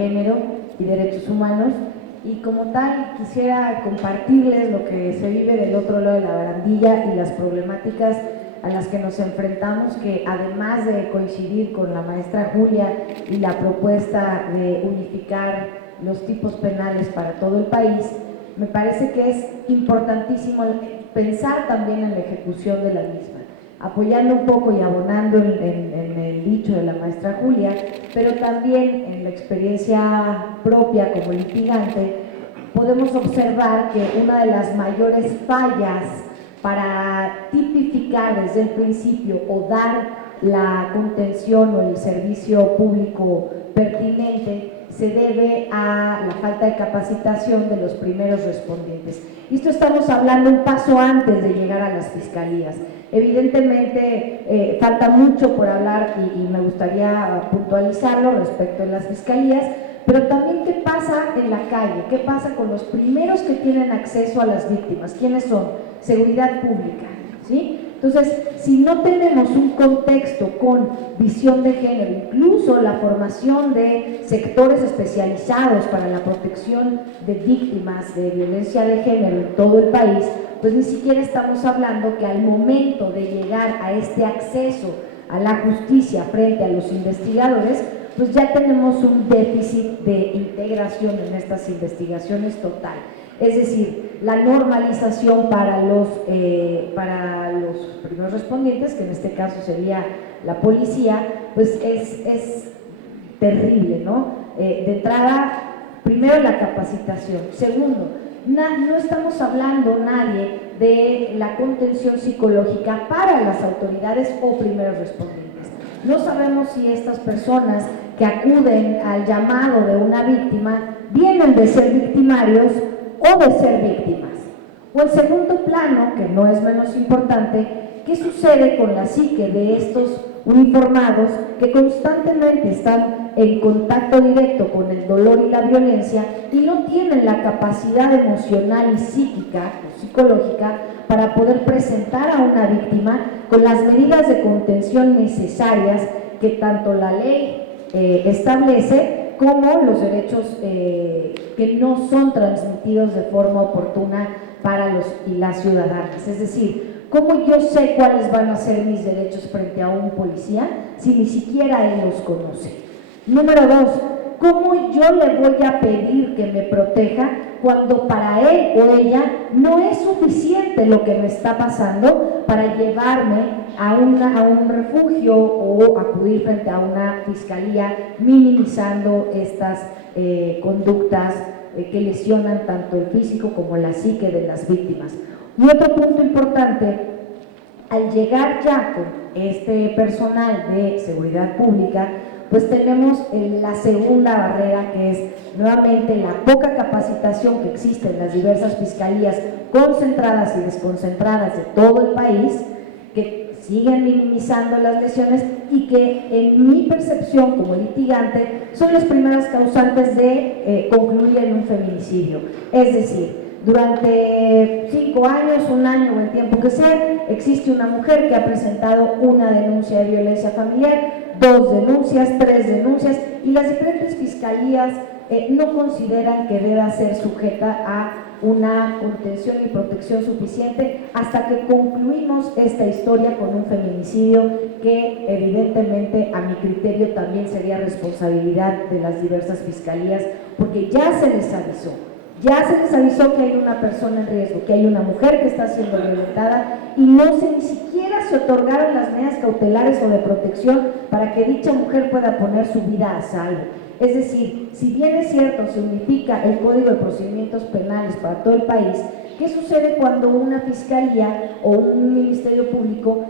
género y derechos humanos, y como tal quisiera compartirles lo que se vive del otro lado de la barandilla y las problemáticas a las que nos enfrentamos, que además de coincidir con la maestra Julia y la propuesta de unificar los tipos penales para todo el país, me parece que es importantísimo pensar también en la ejecución de la misma, apoyando un poco y abonando en el dicho de la maestra Julia, pero también en la experiencia propia como litigante, podemos observar que una de las mayores fallas para tipificar desde el principio o dar la contención o el servicio público pertinente se debe a la falta de capacitación de los primeros respondientes. Y esto estamos hablando un paso antes de llegar a las fiscalías. Evidentemente falta mucho por hablar y me gustaría puntualizarlo respecto a las fiscalías, pero también qué pasa en la calle, qué pasa con los primeros que tienen acceso a las víctimas, ¿quiénes son? Seguridad pública, ¿sí? Entonces, si no tenemos un contexto con visión de género, incluso la formación de sectores especializados para la protección de víctimas de violencia de género en todo el país, pues ni siquiera estamos hablando que al momento de llegar a este acceso a la justicia frente a los investigadores, pues ya tenemos un déficit de integración en estas investigaciones total. Es decir, la normalización para los primeros respondientes, que en este caso sería la policía, pues es terrible, ¿no? De entrada, primero la capacitación. Segundo, no estamos hablando nadie de la contención psicológica para las autoridades o primeros respondientes. No sabemos si estas personas que acuden al llamado de una víctima vienen de ser victimarios o de ser víctimas. O el segundo plano, que no es menos importante, ¿qué sucede con la psique de estos uniformados que constantemente están en contacto directo con el dolor y la violencia y no tienen la capacidad emocional y psíquica o psicológica para poder presentar a una víctima con las medidas de contención necesarias que tanto la ley establece como los derechos que no son transmitidos de forma oportuna para los y las ciudadanas? Es decir, ¿cómo yo sé cuáles van a ser mis derechos frente a un policía si ni siquiera él los conoce? Número dos, ¿cómo yo le voy a pedir que me proteja cuando para él o ella no es suficiente lo que me está pasando para llevarme a un refugio o acudir frente a una fiscalía minimizando estas conductas que lesionan tanto el físico como la psique de las víctimas? Y otro punto importante, al llegar ya con este personal de seguridad pública, pues tenemos la segunda barrera, que es nuevamente la poca capacitación que existe en las diversas fiscalías concentradas y desconcentradas de todo el país, que siguen minimizando las lesiones y que en mi percepción como litigante son las primeras causantes de concluir en un feminicidio. Es decir, durante 5 años, 1 año o el tiempo que sea, existe una mujer que ha presentado una denuncia de violencia familiar, 2 denuncias, 3 denuncias, y las diferentes fiscalías no consideran que deba ser sujeta a una contención y protección suficiente hasta que concluimos esta historia con un feminicidio que evidentemente a mi criterio también sería responsabilidad de las diversas fiscalías, porque ya se les avisó que hay una persona en riesgo, que hay una mujer que está siendo violentada y ni siquiera se otorgaron las medidas cautelares o de protección para que dicha mujer pueda poner su vida a salvo. Es decir, si bien es cierto, se unifica el Código de Procedimientos Penales para todo el país, ¿qué sucede cuando una fiscalía o un ministerio público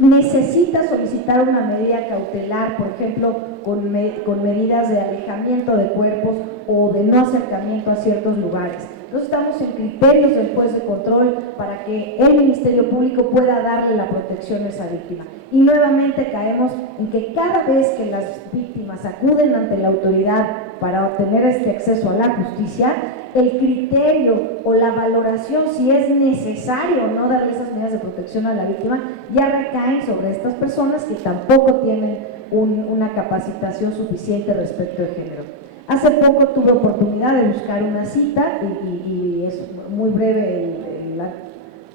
necesita solicitar una medida cautelar, por ejemplo, con medidas de alejamiento de cuerpos o de no acercamiento a ciertos lugares? Entonces estamos en criterios del juez de control para que el Ministerio Público pueda darle la protección a esa víctima. Y nuevamente caemos en que cada vez que las víctimas acuden ante la autoridad para obtener este acceso a la justicia, el criterio o la valoración si es necesario o no darle esas medidas de protección a la víctima ya recaen sobre estas personas que tampoco tienen una capacitación suficiente respecto al género. Hace poco tuve oportunidad de buscar una cita y es muy breve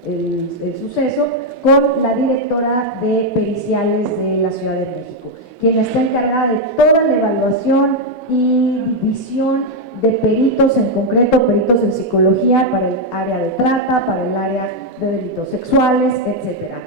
el suceso, con la directora de periciales de la Ciudad de México, quien está encargada de toda la evaluación y división de peritos, en concreto peritos en psicología para el área de trata, para el área de delitos sexuales, etcétera.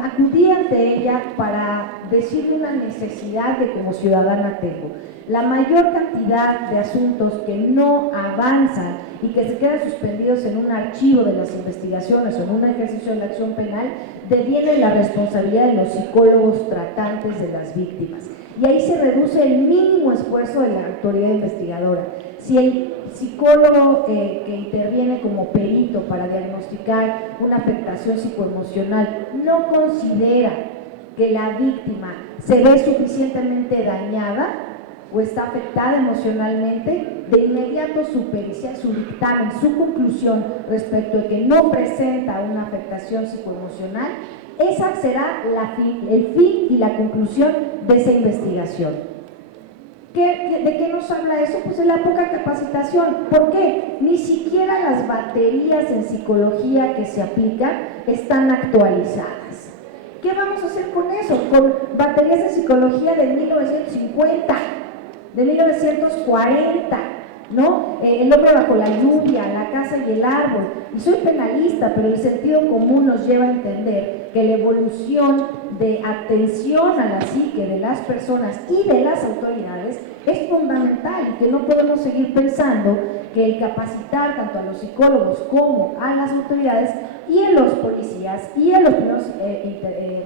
Acudí ante ella para decirle una necesidad que como ciudadana tengo. La mayor cantidad de asuntos que no avanzan y que se quedan suspendidos en un archivo de las investigaciones o en un ejercicio de la acción penal, deviene la responsabilidad de los psicólogos tratantes de las víctimas. Y ahí se reduce el mínimo esfuerzo de la autoridad investigadora. Si el psicólogo que interviene como perito para diagnosticar una afectación psicoemocional no considera que la víctima se ve suficientemente dañada o está afectada emocionalmente, de inmediato su pericia, su dictamen, su conclusión respecto de que no presenta una afectación psicoemocional, esa será el fin y la conclusión de esa investigación. ¿De qué nos habla eso? Pues de la poca capacitación. ¿Por qué? Ni siquiera las baterías en psicología que se aplican están actualizadas. ¿Qué vamos a hacer con eso? Con baterías de psicología de 1950, de 1940, ¿no? El hombre bajo la lluvia, la casa y el árbol. Y soy penalista, pero el sentido común nos lleva a entender que la evolución de atención a la psique de las personas y de las autoridades es fundamental y que no podemos seguir pensando que el capacitar tanto a los psicólogos como a las autoridades y a los policías y a los primeros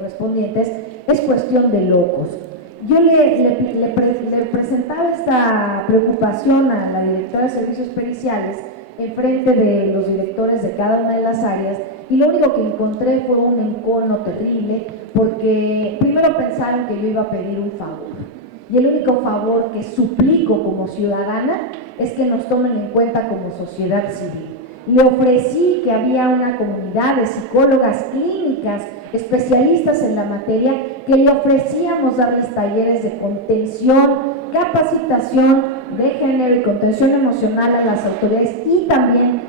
respondientes es cuestión de locos. Yo le presentaba esta preocupación a la directora de servicios periciales en frente de los directores de cada una de las áreas y lo único que encontré fue un encono terrible porque primero pensaron que yo iba a pedir un favor y el único favor que suplico como ciudadana es que nos tomen en cuenta como sociedad civil. Le ofrecí que había una comunidad de psicólogas clínicas, especialistas en la materia, que le ofrecíamos darles talleres de contención, capacitación de género y contención emocional a las autoridades y también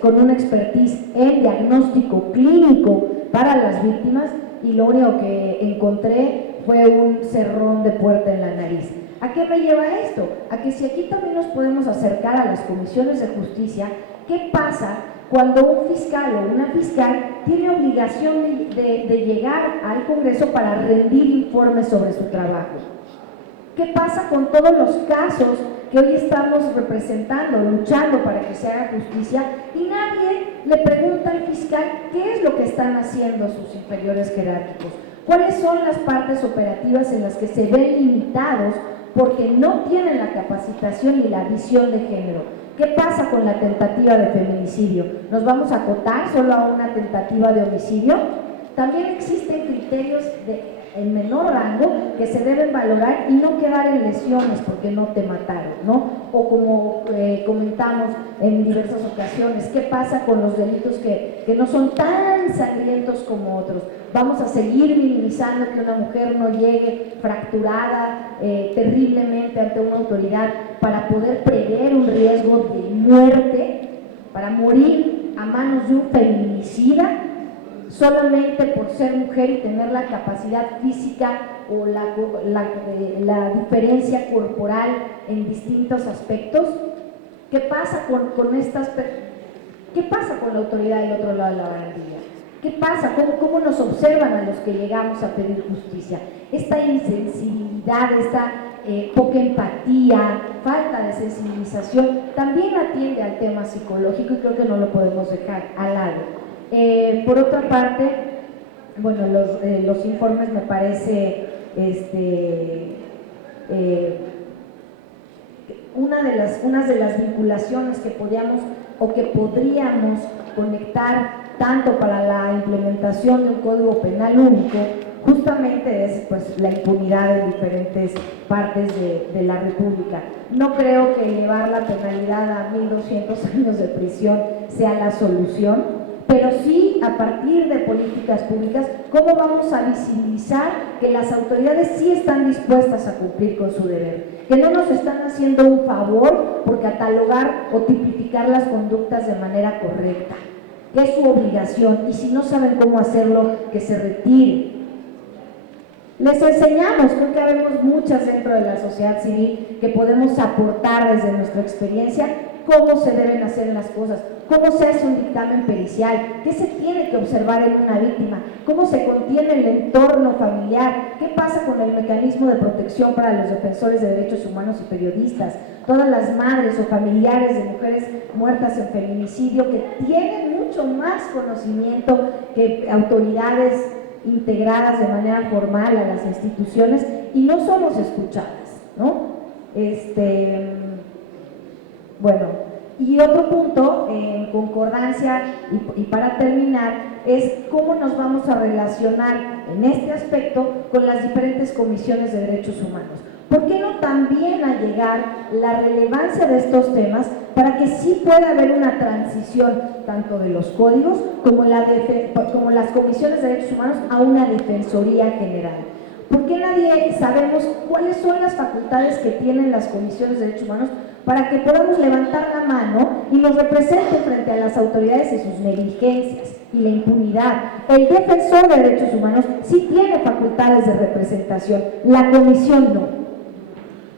con una expertise en diagnóstico clínico para las víctimas y lo único que encontré fue un cerrón de puerta en la nariz. ¿A qué me lleva esto? A que si aquí también nos podemos acercar a las comisiones de justicia, ¿qué pasa cuando un fiscal o una fiscal tiene obligación de llegar al Congreso para rendir informes sobre su trabajo? ¿Qué pasa con todos los casos que hoy estamos representando, luchando para que se haga justicia y nadie le pregunta al fiscal qué es lo que están haciendo sus inferiores jerárquicos? ¿Cuáles son las partes operativas en las que se ven limitados porque no tienen la capacitación y la visión de género? ¿Qué pasa con la tentativa de feminicidio? ¿Nos vamos a acotar solo a una tentativa de homicidio? También existen criterios en menor rango que se deben valorar y no quedar en lesiones porque no te mataron, ¿no? O como comentamos en diversas ocasiones, ¿qué pasa con los delitos que no son tan sangrientos como otros? Vamos a seguir minimizando que una mujer no llegue fracturada terriblemente ante una autoridad para poder prever un riesgo de muerte, para morir a manos de un feminicida, solamente por ser mujer y tener la capacidad física o la diferencia corporal en distintos aspectos. ¿Qué pasa ¿Qué pasa con la autoridad del otro lado de la barandilla? ¿Qué pasa? ¿Cómo nos observan a los que llegamos a pedir justicia? Esta insensibilidad, esta poca empatía, falta de sensibilización, también atiende al tema psicológico y creo que no lo podemos dejar al lado. Por otra parte, bueno, los informes me parece una de las vinculaciones que podíamos o que podríamos conectar tanto para la implementación de un código penal único, justamente es pues la impunidad en diferentes partes de la República. No creo que elevar la penalidad a 1.200 años de prisión sea la solución, pero sí a partir de políticas públicas, cómo vamos a visibilizar que las autoridades sí están dispuestas a cumplir con su deber, que no nos están haciendo un favor por catalogar o tipificar las conductas de manera correcta, que es su obligación, y si no saben cómo hacerlo, que se retiren. Les enseñamos, creo que habemos muchas dentro de la sociedad civil que podemos aportar desde nuestra experiencia cómo se deben hacer las cosas, cómo se hace un dictamen pericial, qué se tiene que observar en una víctima, cómo se contiene el entorno familiar, qué pasa con el mecanismo de protección para los defensores de derechos humanos y periodistas, todas las madres o familiares de mujeres muertas en feminicidio que tienen mucho más conocimiento que autoridades integradas de manera formal a las instituciones y no somos escuchadas, ¿no? Bueno, y otro punto en concordancia y para terminar es cómo nos vamos a relacionar en este aspecto con las diferentes comisiones de derechos humanos. ¿Por qué no también allegar la relevancia de estos temas para que sí pueda haber una transición tanto de los códigos como las comisiones de derechos humanos a una defensoría general? ¿Por qué nadie sabemos cuáles son las facultades que tienen las comisiones de derechos humanos para que podamos levantar la mano y los represente frente a las autoridades y sus negligencias y la impunidad? El defensor de derechos humanos sí tiene facultades de representación, la comisión no.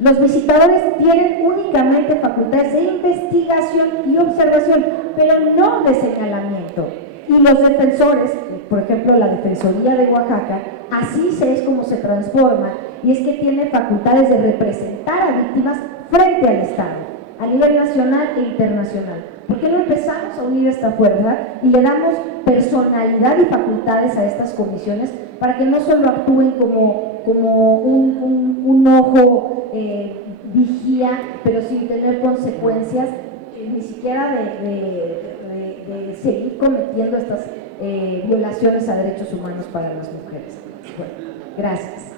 Los visitadores tienen únicamente facultades de investigación y observación, pero no de señalamiento. Y los defensores, por ejemplo la Defensoría de Oaxaca, así es como se transforma, y es que tiene facultades de representar a víctimas frente al Estado, a nivel nacional e internacional. ¿Por qué no empezamos a unir esta fuerza y le damos personalidad y facultades a estas comisiones para que no solo actúen como un ojo vigía, pero sin tener consecuencias, ni siquiera de seguir cometiendo estas violaciones a derechos humanos para las mujeres? Bueno, gracias.